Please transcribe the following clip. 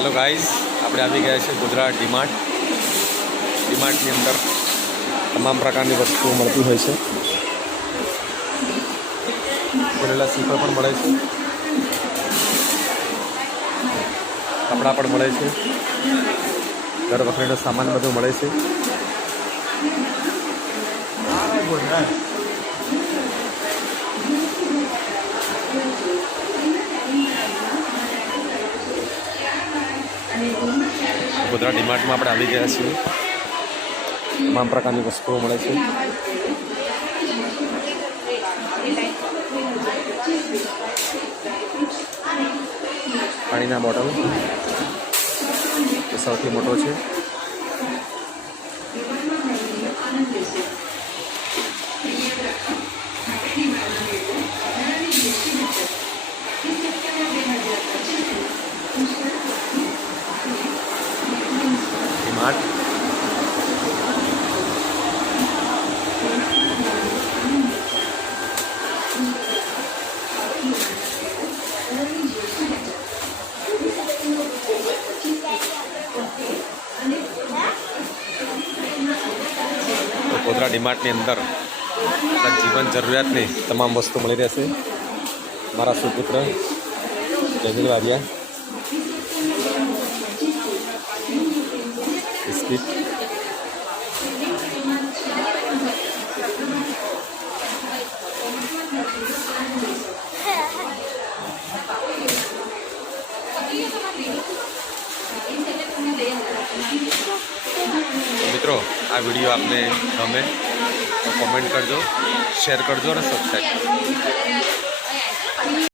Hello guys, આપણે આવી ગયા છે ગુજરાત ડીમાર્ટ. ડીમાર્ટની અંદર તમામ પ્રકારની વસ્તુઓ મળતી હોય છે. બોલેલા સીફર પણ મળે છે, કપડાં પણ મળે છે, ઘર વખરીનો સામાન બધું મળે છે. ગુજરાત ડીમાર્ટમાં આપણે આવી ગયા છીએ. તમામ પ્રકારની વસ્તુઓ મળે છે. પાણીના બોટલ એ સૌથી મોટો છે. ડીમાર્ટ ગોધરા ડીમાર્ટની અંદર જીવન જરૂરિયાતની તમામ વસ્તુ મળી રહેશે. મારા સુપુત્ર જયજલ વાવિયા બિસ્કિટ, મિત્રો આ વિડીયો આપને ગમે તો કોમેન્ટ કરજો, શેર કરજો અને સબસ્ક્રાઈબ કરજો.